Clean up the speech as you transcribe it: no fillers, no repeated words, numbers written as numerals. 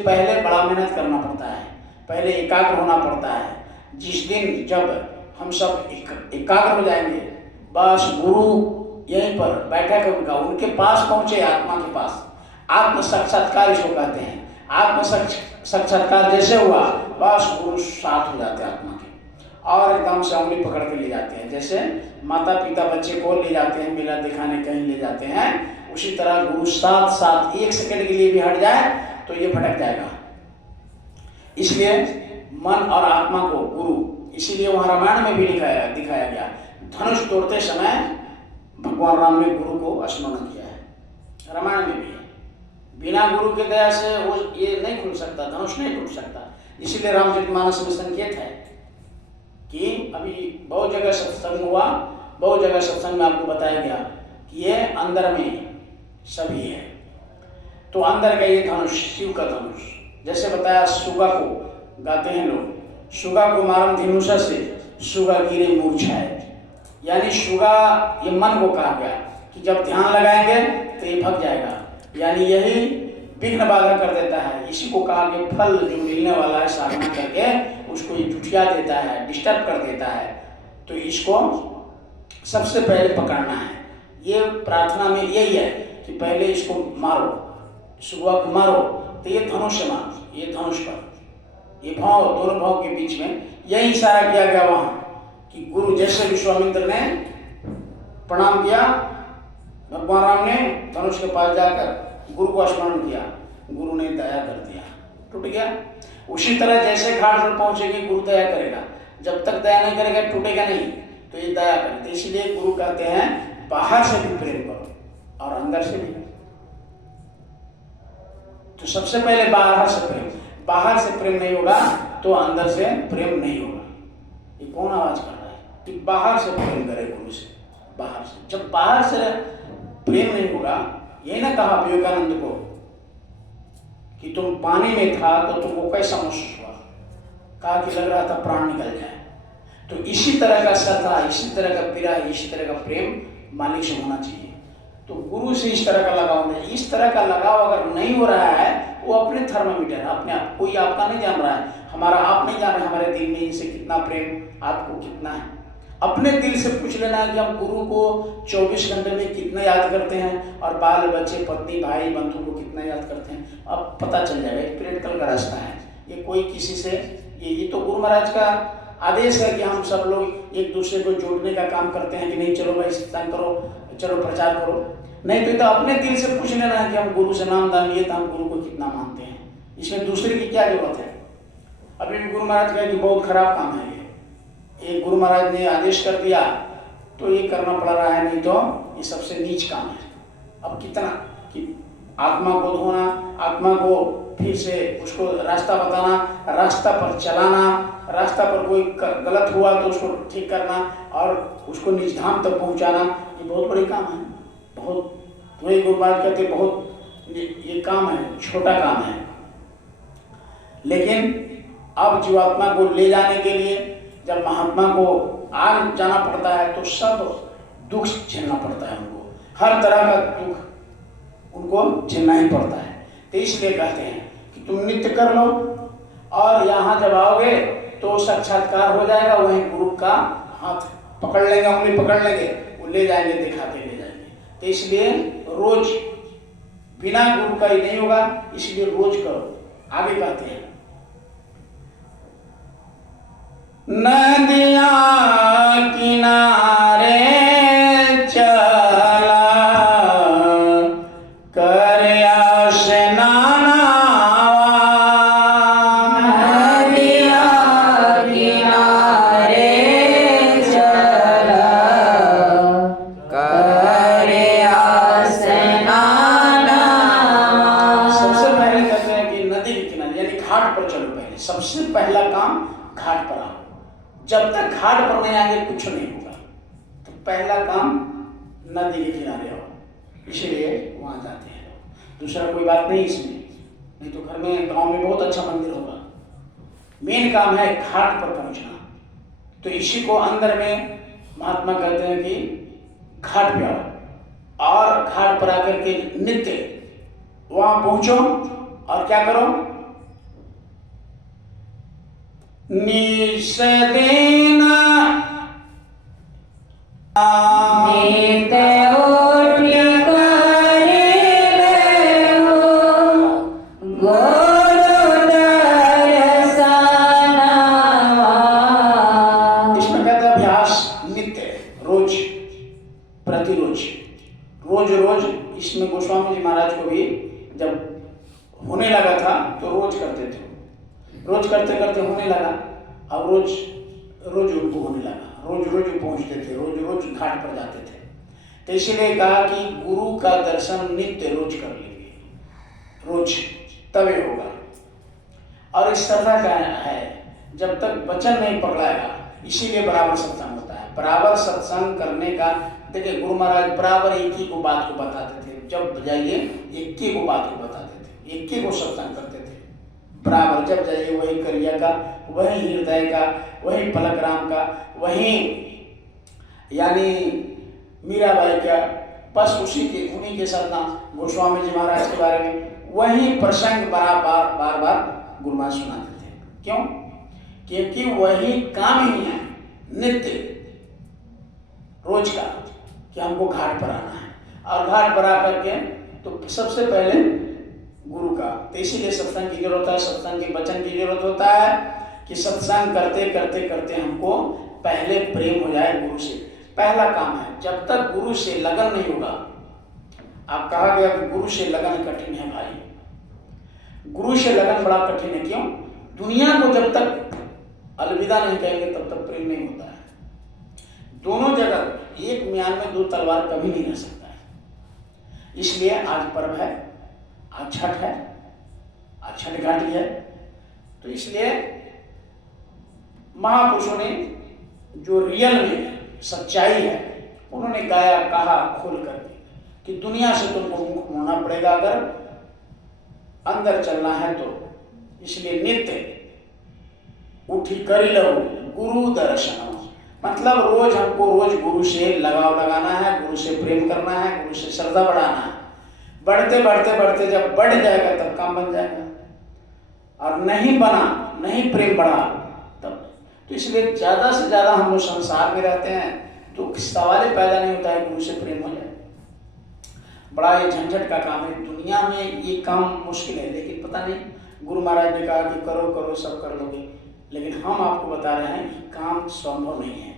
इसलिए पहले बड़ा मेहनत करना पड़ता है, पहले एकाग्र होना पड़ता है। जिस दिन जब हम सब एकाग्र हो जाएंगे, बस गुरु यहीं पर बैठक है उनका, उनके पास पहुंचे, आत्मा के पास, आत्म साक्षात्कार इसको कहते हैं। आत्म साक्षात्कार जैसे हुआ, बस गुरु साथ हो जाते हैं आत्मा के, और एकदम से उंगली पकड़ के ले जाते हैं। जैसे माता पिता बच्चे को ले जाते हैं मेला दिखाने, कहीं ले जाते हैं, उसी तरह गुरु साथ साथ 1 सेकंड के लिए भी हट जाए तो ये भटक जाएगा। इसलिए मन और आत्मा को गुरु, इसीलिए वहां रामायण में भी दिखाया गया, धनुष तोड़ते समय भगवान राम ने गुरु को स्मरण किया है, रामायण में भी है। बिना गुरु के दया से वो ये नहीं खुल सकता, धनुष नहीं टूट सकता। इसीलिए रामचरितमानस में संकेत है कि अभी बहुत जगह सत्संग हुआ, बहुत जगह सत्संग में आपको बताया गया कि ये अंदर में सभी है। तो अंदर का ये धनुष, शिव का धनुष, जैसे बताया सुगा को गाते हैं लोग, सुगा को मारम धनुषा से सुगा गिरे मूर्छाए, यानी सुगा ये मन को कहा गया कि जब ध्यान लगाएंगे तो ये भग जाएगा, यानी यही विघ्न बाधा कर देता है। इसी को कहा कि फल जो मिलने वाला है साधना करके उसको ये जुटिया देता है, डिस्टर्ब कर देता है। तो इसको सबसे पहले पकड़ना है। ये प्रार्थना में यही है कि पहले इसको मारो, सुगा को मारो, तो ये धनुष से मारो, ये धनुष पर, ये भाव, दोनों भाव के बीच में यही इशारा किया गया वहां कि गुरु, जैसे विश्वामित्र ने प्रणाम किया, भगवान राम ने धनुष के पास जाकर गुरु को स्मरण किया, गुरु ने दया कर दिया, टूट गया। उसी तरह जैसे घाट पर पहुंचेगी गुरु दया करेगा, जब तक दया नहीं करेगा टूटेगा नहीं, तो ये दया करे। तो इसलिए गुरु कहते हैं बाहर से भी प्रेम करो और अंदर से भी। तो सबसे पहले बाहर से प्रेम, बाहर से प्रेम नहीं होगा तो अंदर से प्रेम नहीं होगा। ये कौन आवाज कर रहा है कि बाहर से प्रेम करे गुरु से? बाहर से, जब बाहर से प्रेम नहीं होगा, यही ना कहा विवेकानंद को कि तुम पानी में था तो तुमको कैसा महसूस हुआ? कहा कि लग रहा था प्राण निकल जाए। तो इसी तरह का श्रद्धा, इसी तरह का विरह, इसी तरह का प्रेम मालिक से होना चाहिए। तो गुरु से इस तरह का लगाव नहीं, इस तरह का लगाव अगर नहीं हो रहा है, वो अपने थर्मामीटर, अपने आप, कोई आपका नहीं जान रहा है, हमारा आप नहीं जान रहे हमारे दिल में इनसे कितना प्रेम आपको कितना है। अपने दिल से पूछ लेना है कि हम गुरु को 24 घंटे में कितना याद करते हैं और बाल बच्चे पत्नी भाई बंधु को कितना याद करते हैं। अब पता चल जाएगा, एक प्रैक्टिकल का रास्ता है ये। कोई किसी से ये तो गुरु महाराज का आदेश है कि हम सब लोग एक दूसरे को जोड़ने का काम करते हैं कि नहीं चलो भाई सत्संग करो, चलो प्रचार करो। नहीं तो अपने दिल से पूछ लेना है कि हम गुरु से नाम दान लिए तो हम गुरु को कितना मानते हैं, इसमें दूसरे की क्या जरूरत है। अभी भी गुरु महाराज कहे कि बहुत खराब काम है ये गुरु महाराज ने आदेश कर दिया तो ये करना पड़ रहा है, नहीं तो ये सबसे नीच काम है। अब कितना कि आत्मा को धोना, आत्मा को फिर से उसको रास्ता बताना, रास्ता पर चलाना, रास्ता पर कोई गलत हुआ तो उसको ठीक करना और उसको निज धाम तक पहुंचाना, ये बहुत बड़ी काम है। बहुत, वही गुरु महाराज कहते बहुत ये काम है, छोटा काम है। लेकिन अब जीवात्मा को ले जाने के लिए जब महात्मा को आग जाना पड़ता है तो सब दुख झेलना पड़ता है उनको, हर तरह का दुख उनको झेलना ही पड़ता है। तो इसलिए कहते हैं कि तुम नित्य कर लो और यहाँ जब आओगे तो साक्षात्कार हो जाएगा, वहीं गुरु का हाथ पकड़ लेंगे, उंगली पकड़ लेंगे, वो ले जाएंगे, दिखाते ले जाएंगे। तो इसलिए रोज, बिना गुरु का ही नहीं होगा, इसलिए रोज करो। आगे कहते हैं नदिया किनारे चला कर स्नानावा, नदिया किनारे चला कर स्नानावा। सबसे पहले कहते हैं कि नदी के किनारे यानी घाट पर चलो। पहले सबसे पहला काम घाट पर आओ। जब तक घाट पर नहीं आएंगे कुछ नहीं होगा। तो पहला काम नदी के किनारे आओ, इसलिए वहां जाते हैं। दूसरा कोई बात नहीं इसमें, नहीं तो घर में गांव में बहुत अच्छा मंदिर होगा। मेन काम है घाट पर पहुंचना। तो इसी को अंदर में महात्मा कहते हैं कि घाट पे आओ और घाट पर आकर के नित्य वहां पहुंचो और क्या करो, निस दिन नित उठि करिलेहु गुरु दर्शनवा। इसमें कहते हैं अभ्यास नित्य, रोज, प्रतिरोज, रोज रोज। इसमें गोस्वामी जी महाराज को भी जब होने लगा था तो रोज करते थे, रोज करते करते होने लगा। अब रोज रोज उनको होने लगा, रोज रोज पहुंचते थे, रोज रोज घाट पर जाते थे। तो इसीलिए कहा कि गुरु का दर्शन नित्य रोज कर लेंगे, रोज, तभी होगा। और इस श्रद्धा का है, जब तक वचन नहीं पकड़ाएगा, इसीलिए बराबर सत्संग होता है। बराबर सत्संग करने का, देखिए गुरु महाराज बराबर एक ही को बात को बताते थे, जब जाइए एक ही को बात को बताते थे, एक ही को सत्संग करते थे बराबर। जब जाइए वही करिया का, वही हृदय का, वही पलक राम का, वही यानी मीराबाई का, बस उसी के, उन्हीं के साथ ना गोस्वामी जी महाराज के बारे में वही प्रसंग बार बार गुरु महाराज सुनाते थे। क्यों? क्योंकि वही काम ही है नित्य रोज का, कि हमको घाट पर आना है। और घाट पर आकर के तो सबसे पहले गुरु का, तो इसीलिए सत्संग की जरूरत है, सत्संग के वचन की जरूरत होता है कि सत्संग करते करते करते हमको पहले प्रेम हो जाए गुरु से। पहला काम है, जब तक गुरु से लगन नहीं होगा। आप कहा गया कि गुरु से लगन कठिन है भाई, गुरु से लगन बड़ा कठिन है। क्यों? दुनिया को जब तक अलविदा नहीं कहेंगे तब तक प्रेम नहीं होता है। दोनों जगह एक म्यान में दो तलवार कभी नहीं रह सकता है। इसलिए आज पर्व है, आज छठ है, आज छठ घाटी है। तो इसलिए महापुरुषों ने जो रियल में सच्चाई है उन्होंने गाया, कहा खोल कर कि दुनिया से तुमको मुख मोड़ना पड़ेगा अगर अंदर चलना है तो। इसलिए नित्य उठी करी लो गुरु दर्शन, मतलब रोज हमको रोज गुरु से लगाव लगाना है, गुरु से प्रेम करना है, गुरु से श्रद्धा बढ़ाना है। बढ़ते बढ़ते बढ़ते जब बढ़ जाएगा तब काम बन जाएगा, और नहीं बना, नहीं प्रेम बढ़ा तब। तो इसलिए ज़्यादा से ज़्यादा हम लोग संसार में रहते हैं तो सवाल ही पैदा नहीं होता है गुरु से प्रेम हो जाए। बड़ा ये झंझट का काम है, दुनिया में ये काम मुश्किल है, लेकिन पता नहीं गुरु महाराज ने कहा कि करो करो सब कर लोगे, लेकिन हम आपको बता रहे हैं कि काम संभव नहीं है।